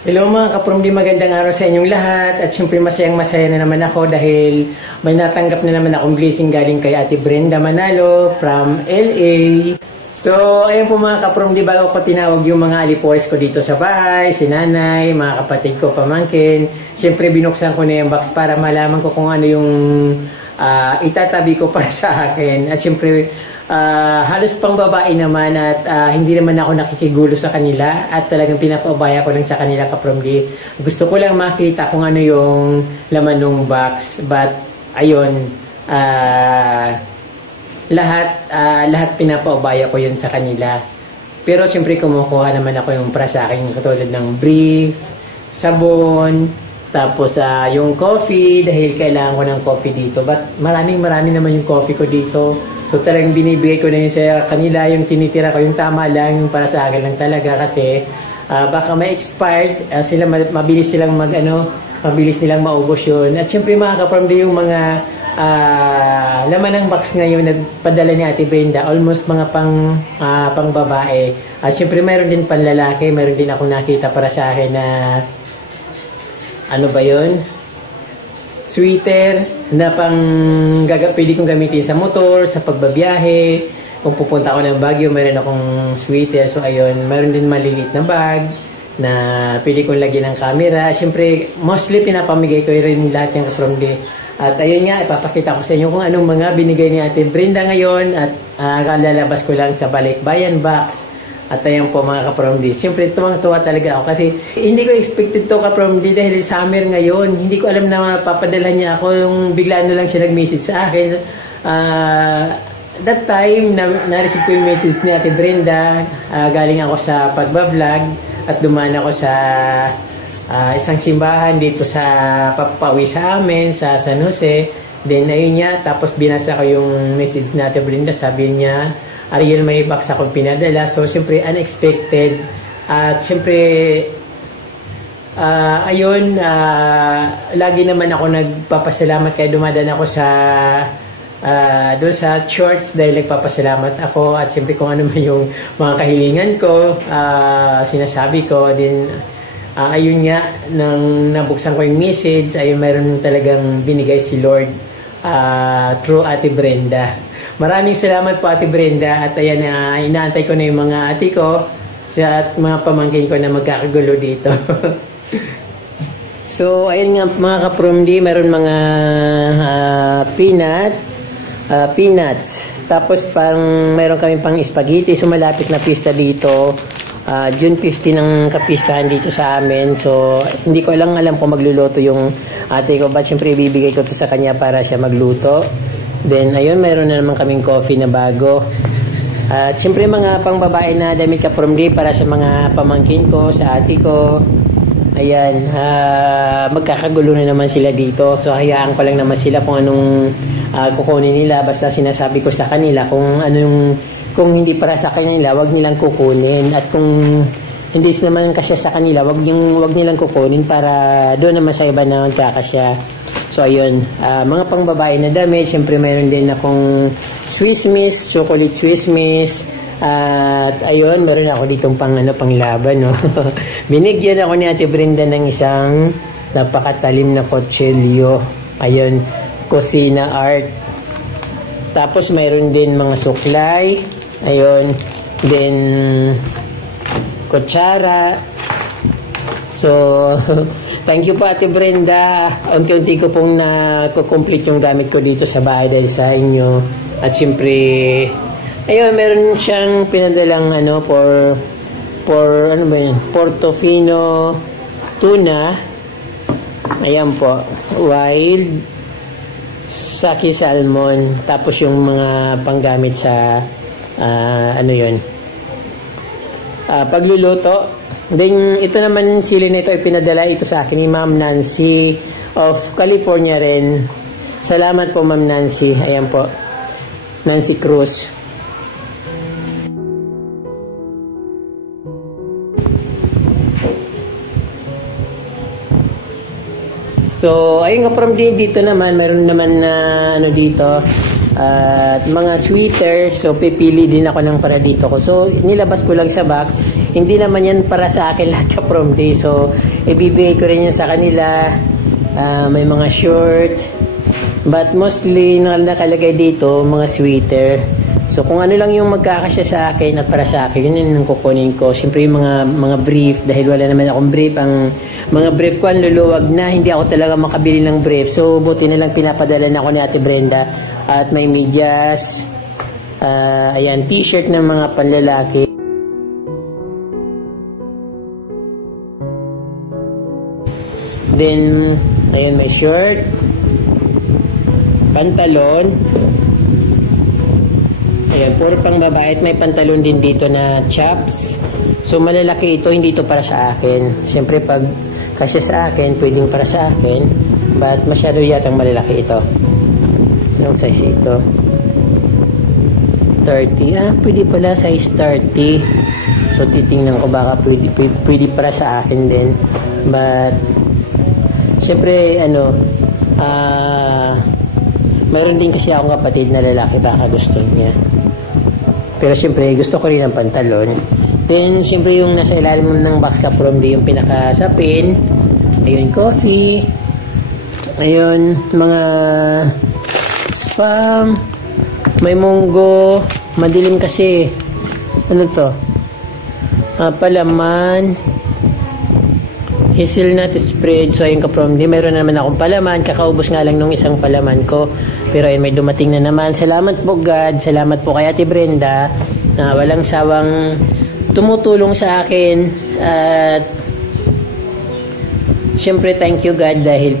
Hello mga kapromdi, magandang araw sa inyong lahat at syempre masayang masaya na naman ako dahil may natanggap na naman akong blessing galing kay Ate Brenda Manalo from LA. So ayun po mga kapromdi, bago ko tinawag yung mga alipores ko dito sa bahay, si nanay, mga kapatid ko, pamangkin, syempre binuksan ko na yung box para malaman ko kung ano yung itatabi ko para sa akin. At syempre halos pang babae naman at hindi naman ako nakikigulo sa kanila at talagang pinapaubaya ko lang sa kanila kapromdi. Gusto ko lang makita kung ano yung laman ng box, but ayun, lahat pinapaubaya ko yun sa kanila. Pero siyempre kumukuha naman ako yung para sa akin katulad ng brief, sabon, tapos yung coffee dahil kailangan ko ng coffee dito. But marami naman yung coffee ko dito. So talagang binibigay ko na yun sa kanila, yung tinitira ko, yung tama lang, yung para sa akin lang talaga kasi baka ma-expired, sila mabilis silang mabilis nilang maubos yun. At syempre mga kapromdi, yung mga laman ng box ngayon na padala ni Ate Brenda, almost mga pang babae. At syempre mayroon din panlalaki, mayroon din ako nakita para sa akin na ano ba yun? Sweater na pwede kong gamitin sa motor, sa pagbabiyahe. Kung pupunta ako ng Baguio, meron akong sweater. So ayun, meron din maliliit na bag na pwede kong lagyan ng camera. Siyempre, mostly pinapamigay ko rin lahat yung kapromdi. At ayun nga, ipapakita ko sa inyo kung anong mga binigay ni Ate Brenda ngayon. At lalabas ko lang sa Balikbayan box. At ayan po mga kapromdi. Siyempre tuwang-tuwa talaga ako kasi hindi ko expected to kapromdi dahil summer ngayon. Hindi ko alam na papadala niya ako. Yung biglaan na lang siya nag-message sa akin. That time, na-receive ko yung message ni Ate Brenda. Galing ako sa pagbablog at dumaan ako sa isang simbahan dito sa papawi sa amin, sa San Jose. Then ayun niya, tapos binasa ko yung message ni Ate Brenda. Sabi niya, Ariel, may box akong pinadala. So, siyempre, unexpected. At siyempre, ayun, lagi naman ako nagpapasalamat kaya dumadaan ako sa doon sa church dahil nagpapasalamat ako. At siyempre, kung ano man yung mga kahilingan ko, sinasabi ko. Din, ayun nga, nang nabuksan ko yung message, ayun, mayroon talagang binigay si Lord through Ate Brenda. Maraming salamat po Ate Brenda at ayan, inaantay ko na yung mga ate ko at mga pamangkin ko na magkakagulo dito. So ayun nga mga kapromdi, meron mga peanuts, tapos meron kami pang spaghetti. So malapit na pista dito, June 15 ng kapistahan dito sa amin. So hindi ko alam kung magluluto yung ate ko, but syempre ibibigay ko to sa kanya para siya magluto. Then, ayun, mayroon na naman kaming coffee na bago. At siyempre, mga pangbabae na damit kapromdi para sa mga pamangkin ko, sa ate ko. Ayan, magkakagulo na naman sila dito. So, hayaan ko lang naman sila kung anong kukunin nila. Basta sinasabi ko sa kanila kung hindi para sa kanila, wag nilang kukunin. At kung hindi naman kasya sa kanila, wag nilang kukunin para doon naman sa iba na magkakasya. So ayun, mga pangbabae na damit, siyempre mayroon din akong Swiss Miss, chocolate Swiss Miss. At ayun, meron ako ditong panglaban, no. Binigyan ako ni Ate Brenda ng isang napakatalim na kutsilyo. Ayun, kusina art. Tapos mayroon din mga suklay. Ayun, then kutsara. So thank you po Ate Brenda. Unti-unti ko pong na-complete yung gamit ko dito sa bahay dahil sa inyo. At siyempre, ayun, meron siyang pinadalang for ano ba yun? Portofino tuna. Ayan po. Wild saki salmon. Tapos yung mga panggamit sa pagluluto. Then, ito naman sili na ito, ipinadala ito sa akin ni Ma'am Nancy of California rin. Salamat po Ma'am Nancy. Ayan po. Nancy Cruz. So, ayun nga from dito naman, meron naman na dito. at mga sweater. So pipili din ako ng para dito ko. So nilabas ko lang sa box. Hindi naman yan para sa akin lahat ka prom day. So ibibigay ko rin yan sa kanila. May mga short, but mostly nakalagay dito mga sweater. So kung ano lang yung magkakasya sa akin at para sa akin, yun yung kukunin ko. Siyempre yung mga brief, dahil wala naman akong brief. Ang mga brief ko ang luluwag na, hindi ako talaga makabili ng brief. So buti na lang pinapadala na ako ni Ate Brenda. At may medyas, ayan, t-shirt ng mga panlalaki. Then, ayan, may shirt, pantalon. Ayan, puro pang babae at may pantalon din dito na chaps. So, malalaki ito, hindi ito para sa akin. Siyempre, pag kasi sa akin, pwedeng para sa akin. But, masyado yatang malalaki ito. Anong size ito? 30. Pwede pala size 30. So, titingnan ko baka pwede para sa akin din. But, siyempre, mayroon din kasi akong kapatid na lalaki, baka gusto niya. Pero siyempre, gusto ko rin ang pantalon. Then, siyempre, yung nasa ilalim ng box ka from yung pinakasapin. Ayun, coffee. Ayun, mga spam. May munggo. Madilim kasi. Ano to? Palaman. Hazelnut spread. So, ayun ka from mayroon naman akong palaman. Kakaubos nga lang nung isang palaman ko. Pero ayun, may dumating na naman. Salamat po, God. Salamat po kay Ate Brenda na walang sawang tumutulong sa akin. At siyempre, thank you, God, dahil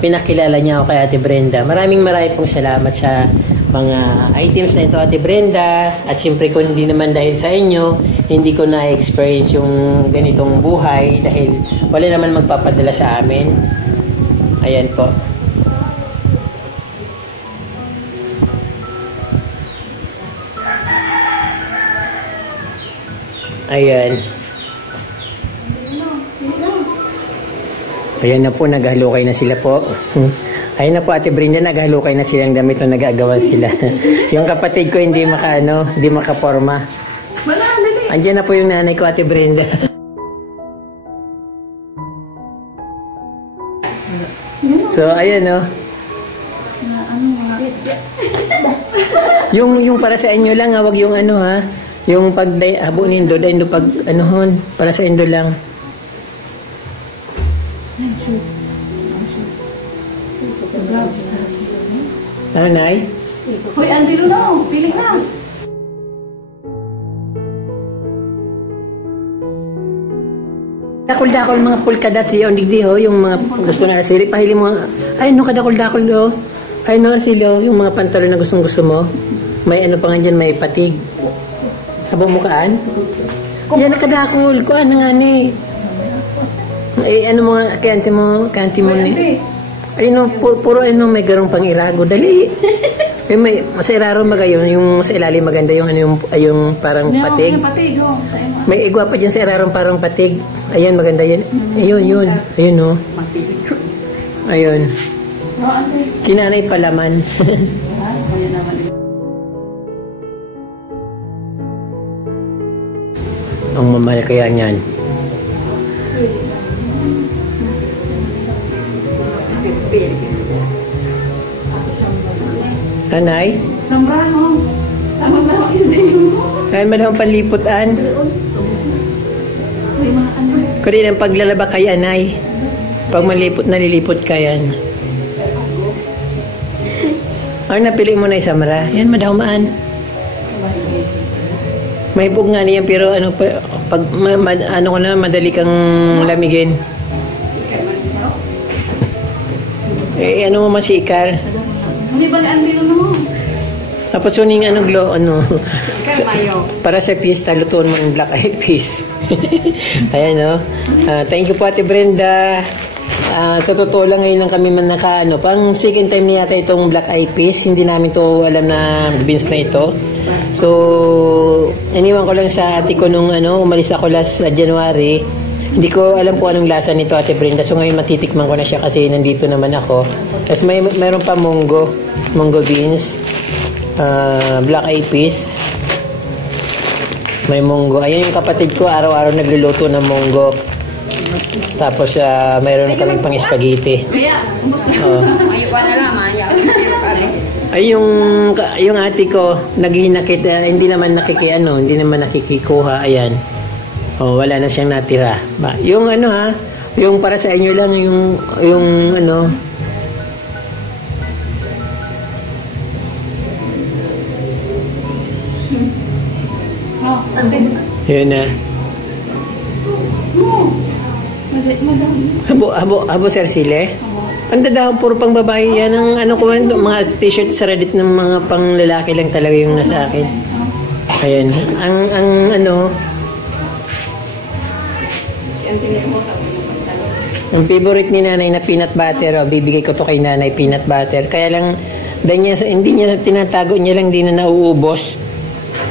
pinakilala niya ako kay Ate Brenda. Maraming pong salamat sa mga items na ito, Ate Brenda. At siyempre, kung hindi naman dahil sa inyo, hindi ko na-experience yung ganitong buhay dahil wala naman magpapadala sa amin. Ayan po. Ayan. Ayan na po, naghalukay na sila po. Ayan na po, Ate Brenda, naghalukay na silang damit na nag-aagawan sila. Yung kapatid ko hindi makaporma. Andiyan na po yung nanay ko, Ate Brenda. So, ayan, no. Yung para sa inyo lang, wag yung ha. Yung pag habunin do, dahil pag para sa indo lang. Ano, Nay? Hoy, andito na. Pili na. Dakol-dakol mga polkadat siya, yung mga gusto na asili. Pahili mo, ay, no, kadakol-dakol do. Ay, no, asili, yung mga pantalon na gustong-gusto mo. May pa nga dyan, may patig. Sa bumukaan? Yan, nakadakol ko, nga ni. Mo nga, kanti mo ni. Ay, no, puro may garong pang-irago. Dali. May sa iraro magayon, yung sa ilalim maganda yung parang patig. May igwa pa dyan sa iraro parang patig. Ayan, maganda yan. Ayun. Ayun, no. Ayun. Kinanay palaman. Ang mamahal kaya niyan. Anay? Sambrano. Tama ba ako yung Kaya madamang panliputan. Kaya ang paglalaba kay Anay. Pag nalilipot ka yan. Ano napili mo na Samra? Yan, madahumaan. May bug nga niyan pero pag madali kang lamigin. Mo masikar. Hindi ba andito na mo? Tapos yung para sa pista, lutuin mo yung black eyed peas. Ayan, no? Thank you po, Ate Brenda. Sa totoo lang, ngayon lang kami pang second time niya itong black eyed peas. Hindi namin to alam na beans na ito. So, iniwan ko lang sa ate ko nung umalis ako last January. Hindi ko alam kung anong lasa nito, Ate Brenda. So ngayon matitikman ko na siya kasi nandito naman ako. Tapos mayroon pa munggo beans, black eyed peas. May munggo. Ayan yung kapatid ko, araw-araw nagluluto ng munggo. Tapos mayroon kami pang spaghetti. Ayaw ko na lang, ayaw ko kami. Ay yung ate ko naghinakit, hindi naman nakikikuha. Ayan. Oh, wala na siyang natira. Yung yung para sa inyo lang yung ano. Yun na. Habo Sir Sile. Ang dadahon, puro pang babae yan. Ang mga t-shirt sa Reddit ng mga pang lalaki lang talaga yung nasa akin. Ayan. Ang favorite ni nanay na peanut butter, bibigay ko to kay nanay, peanut butter. Kaya lang, hindi niya tinatago niya lang, di na nauubos.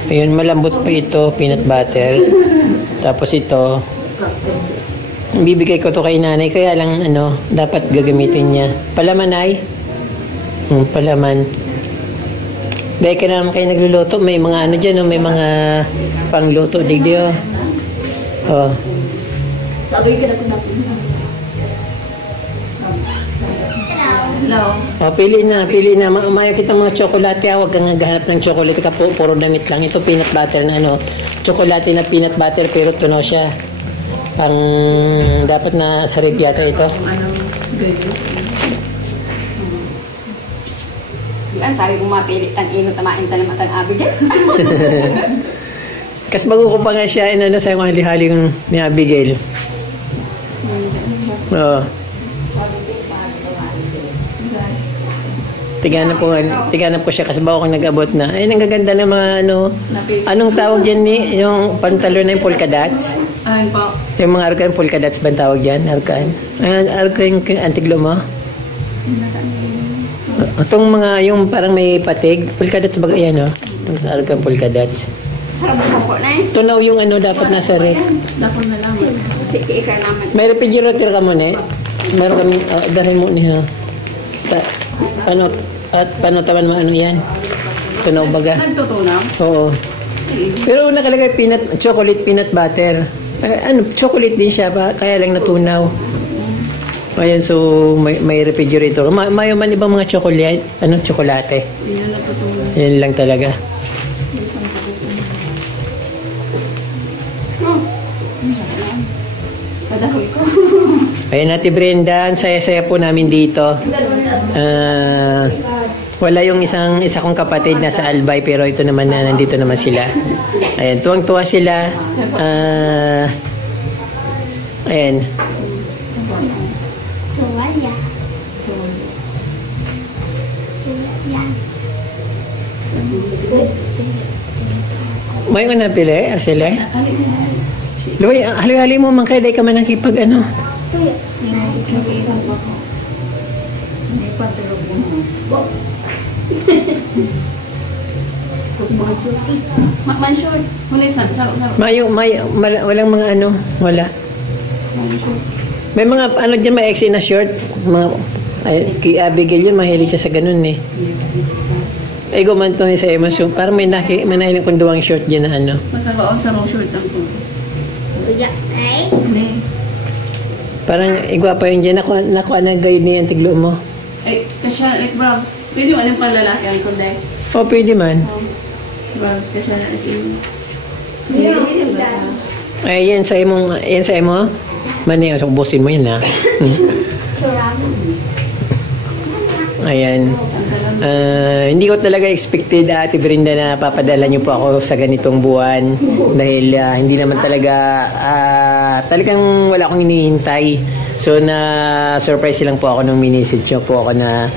Ayun, malambot pa ito, peanut butter. Tapos ito, bibigay ko to kay nanay, kaya lang dapat gagamitin niya. Palaman ay? Palaman. Dahil ka naman kayo nagluluto, may mga dyan, may mga pangluto, digdi oh. Sabi ka na kung natin. Hello. Pili na. Umayaw kita mga tsokolate. Huwag kang naghahanap ng tsokolate ka po. Puro damit lang. Ito peanut butter na tsokolate na peanut butter pero tunaw siya. Dapat na sa rib yata ito. Yan, sabi kong mapilit ang ino tamain ta naman ang Abigail. Kasi bago ko pa nga siya sa yung hali-hali kong ni Abigail. Oo. Tignan po siya kasi bago ko nag-abot na. Ay, nagaganda ng mga anong tawag dyan yung pantalon na yung polka dots? Ayun po. Yung mga arkan polka dots ba tawag dyan? Arkan yung antiglo mo? Itong mga yung parang may patig. Polka dots ba? Ayan arkan polka dots. Harap ko na eh. Tunaw yung dapat nasa rep. Dapat na lang. Sige, ikaw naman. May refrigerator ka mo na Meron kami, dahil mo niya. Paano taman mo yan? Tunaw baga? Nagtutunaw? Oo. Pero nakalagay chocolate peanut butter. Chocolate din siya ba? Kaya lang natunaw. Ayan, so may refrigerator. May man ibang mga chocolate. Tsokolate? Yan natutunaw. Yan lang talaga. Padahoy ko. Ayan, Ate Brenda, ang saya-saya po namin dito. Wala yung isa kong kapatid na sa Albay, pero ito naman nandito naman sila. Ayan, tuwang-tuwa sila. Ayan. May ko napili, Arcele? Luwi, hali-hali mo man kaya day ka man nakipag Mansure. Munisan. walang mga wala. May mga dyan, may exi na short. Kay Abigail yun, mahilig siya sa ganun eh. Ay, gumanto sa emosyon. Parang may nahinig kong duwang short dyan na Matagao sa rong short ang po. Parang igwapa yun dyan. Nakuha na gayon niya ang tiglo mo. Eh, kasya, like brows. Pwede mo anong panlalaki ang kunday? O, pwede man. Brows, kasya na ito. Ay, yan sa imo. Mani, busin mo yan ha. Ayan. Hindi ko talaga expected, Ate Brenda, na papadala niyo po ako sa ganitong buwan dahil hindi naman talagang wala akong hinihintay. So na-surprise lang po ako nung message niyo po ako na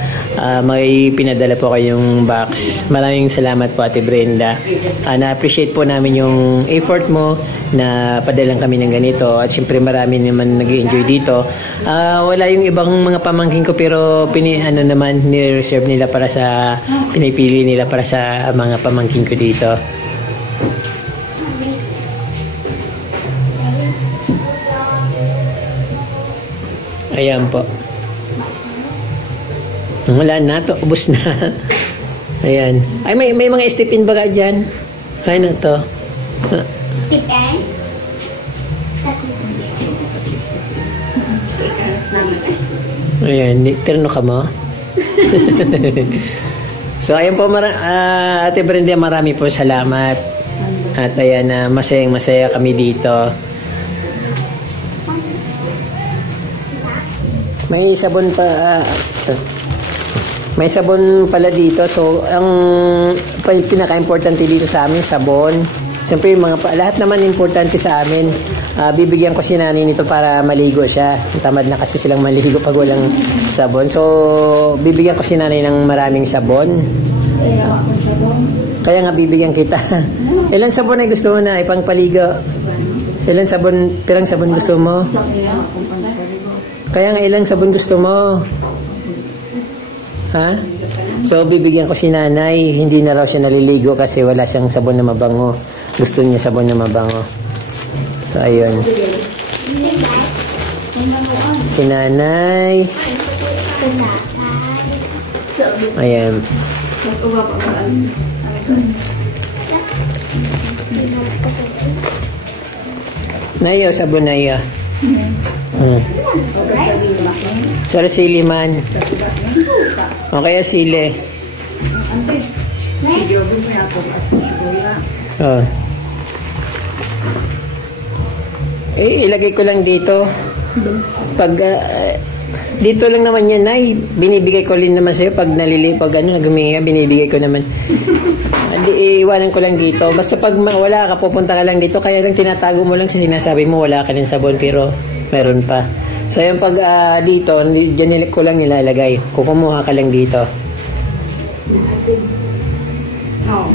may pinadala po kayong box. Maraming salamat po, Ate Brenda. Na-appreciate po namin yung effort mo na padalang kami ng ganito at syempre marami naman nag-enjoy dito. Wala yung ibang mga pamangkin ko pero ni-reserve nila para pinipili nila para sa mga pamangkin ko dito. Ayan po. Wala na to, ubos na. Ayan. Ay, may mga stipin baga dyan. Ano to? Tipen? Ayan, terno ka mo. So, ayan po, Ate Brenda, marami po salamat. At ayan, masayang-masaya kami dito. May sabon pa, may sabon pala dito. So, ang pinaka-importante dito sa amin, sabon. Siyempre, lahat naman importante sa amin. Bibigyan ko si nanay nito para maligo siya. Tamad na kasi silang maligo pag walang sabon. So, bibigyan ko si nanay ng maraming sabon. Kaya nga bibigyan kita. Ilan sabon ay gusto mo na ipangpaligo? Ilan sabon, pirang sabon gusto mo? Kaya nga ilang sabon gusto mo? Ha? So, bibigyan ko si nanay. Hindi na raw siya naliligo kasi wala siyang sabon na mabango. Gusto niya sabon na mabango. So, ayun. Si nanay. Ayan. Nayo, sabon nayo. Sorry, sili man. O kaya sili. Oh. Ilagay ko lang dito. Pag dito lang naman yan, Nay. Binibigay ko rin naman sa'yo pag naguminga, binibigay ko naman. Iiwanan ko lang dito. Basta pag wala ka, pupunta ka lang dito. Kaya lang tinatago mo lang sa sinasabi mo, wala ka ng sabon, pero meron pa. So, yung pag dito, dyan ko lang nilalagay. Kukumuha ka lang dito. Oh.